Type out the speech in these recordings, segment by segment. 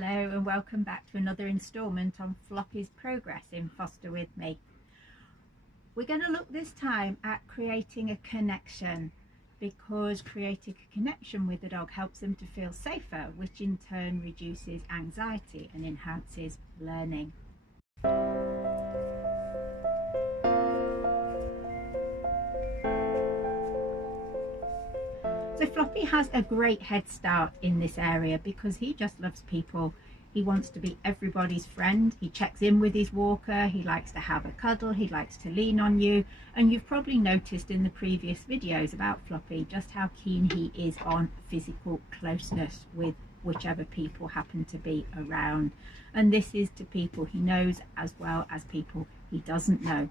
Hello and welcome back to another instalment on Floppy's progress in Foster with me. We're going to look this time at creating a connection, because creating a connection with the dog helps them to feel safer, which in turn reduces anxiety and enhances learning. So Floppy has a great head start in this area because he just loves people. He wants to be everybody's friend. He checks in with his walker. He likes to have a cuddle. He likes to lean on you. And you've probably noticed in the previous videos about Floppy just how keen he is on physical closeness with whichever people happen to be around. And this is to people he knows as well as people he doesn't know.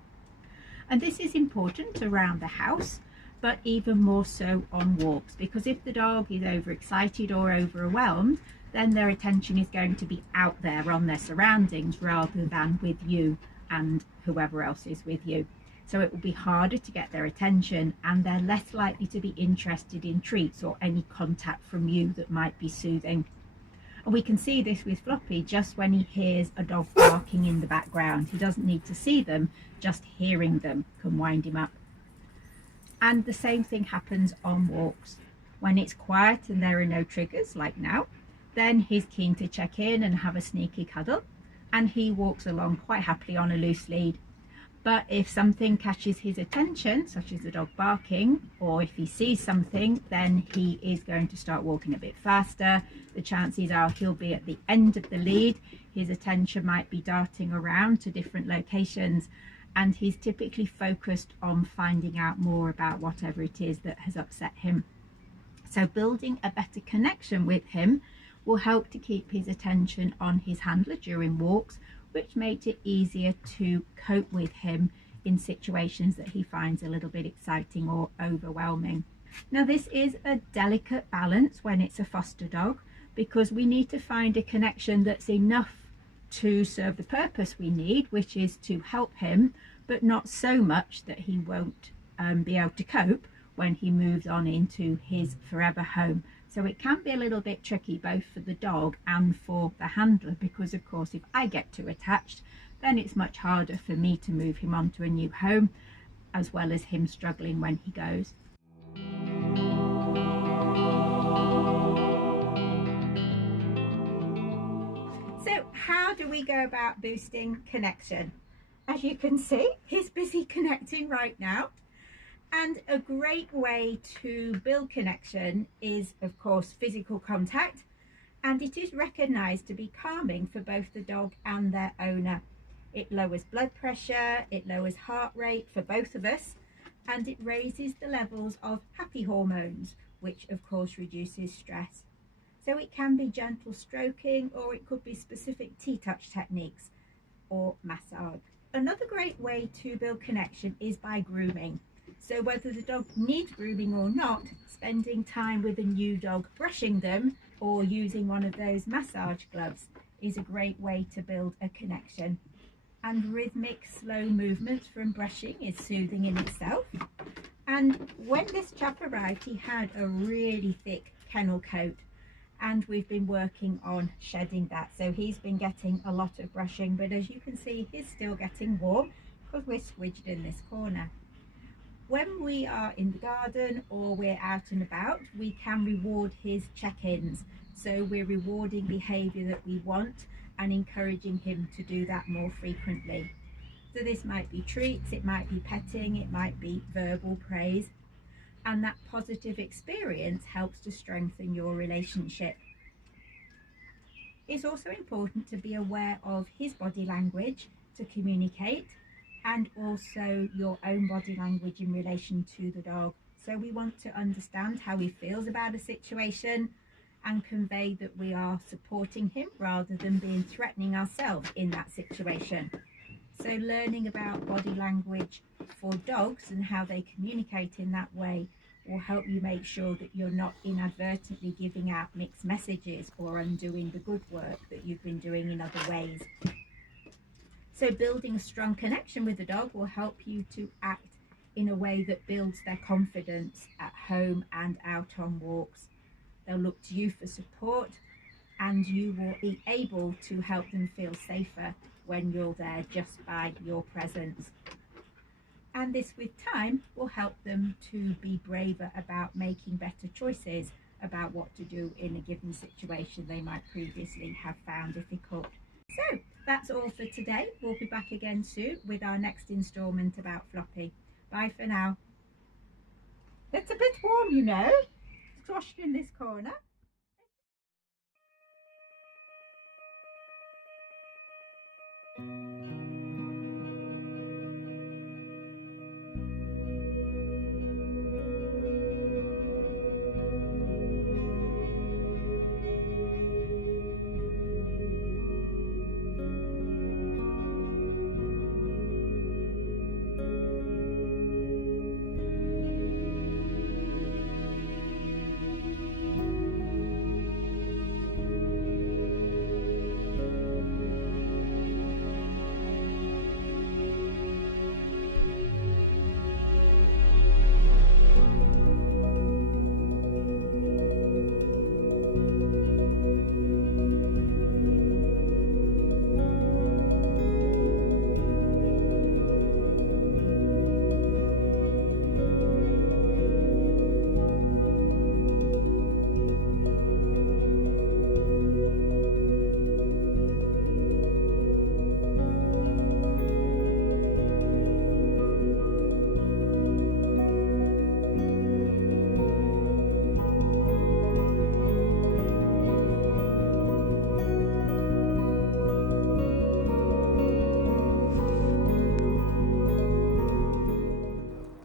And this is important around the house, but even more so on walks, because if the dog is overexcited or overwhelmed, then their attention is going to be out there on their surroundings rather than with you and whoever else is with you. So it will be harder to get their attention, and they're less likely to be interested in treats or any contact from you that might be soothing. And we can see this with Floppy just when he hears a dog barking in the background. He doesn't need to see them, just hearing them can wind him up. And the same thing happens on walks. When it's quiet and there are no triggers like now, then he's keen to check in and have a sneaky cuddle, and he walks along quite happily on a loose lead. But if something catches his attention, such as the dog barking, or if he sees something, then he is going to start walking a bit faster. The chances are he'll be at the end of the lead. His attention might be darting around to different locations, and he's typically focused on finding out more about whatever it is that has upset him. So building a better connection with him will help to keep his attention on his handler during walks, which makes it easier to cope with him in situations that he finds a little bit exciting or overwhelming. Now, this is a delicate balance when it's a foster dog, because we need to find a connection that's enough to serve the purpose we need, which is to help him, but not so much that he won't be able to cope when he moves on into his forever home. So it can be a little bit tricky both for the dog and for the handler, because of course if I get too attached, then it's much harder for me to move him on to a new home, as well as him struggling when he goes. So how do we go about boosting connection? As you can see, he's busy connecting right now. And a great way to build connection is, of course, physical contact. And it is recognised to be calming for both the dog and their owner. It lowers blood pressure, it lowers heart rate for both of us, and it raises the levels of happy hormones, which of course reduces stress. So it can be gentle stroking, or it could be specific T-touch techniques or massage. Another great way to build connection is by grooming. So whether the dog needs grooming or not, spending time with a new dog, brushing them, or using one of those massage gloves is a great way to build a connection. And rhythmic, slow movements from brushing is soothing in itself. And when this chap arrived, he had a really thick kennel coat, and we've been working on shedding that. So he's been getting a lot of brushing, but as you can see, he's still getting warm because we're squidged in this corner. When we are in the garden or we're out and about, we can reward his check-ins. So we're rewarding behaviour that we want and encouraging him to do that more frequently. So this might be treats, it might be petting, it might be verbal praise. And that positive experience helps to strengthen your relationship. It's also important to be aware of his body language to communicate, and also your own body language in relation to the dog. So we want to understand how he feels about a situation and convey that we are supporting him rather than being threatening ourselves in that situation. So learning about body language for dogs and how they communicate in that way will help you make sure that you're not inadvertently giving out mixed messages or undoing the good work that you've been doing in other ways. So building a strong connection with the dog will help you to act in a way that builds their confidence at home and out on walks. They'll look to you for support, and you will be able to help them feel safer when you're there just by your presence. And this with time will help them to be braver about making better choices about what to do in a given situation they might previously have found difficult. So that's all for today. We'll be back again soon with our next instalment about Floppy. Bye for now. It's a bit warm, you know, squashed in this corner.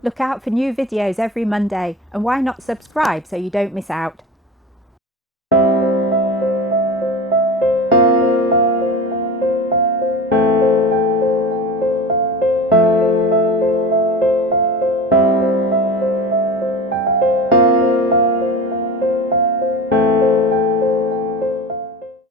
Look out for new videos every Monday, and why not subscribe so you don't miss out?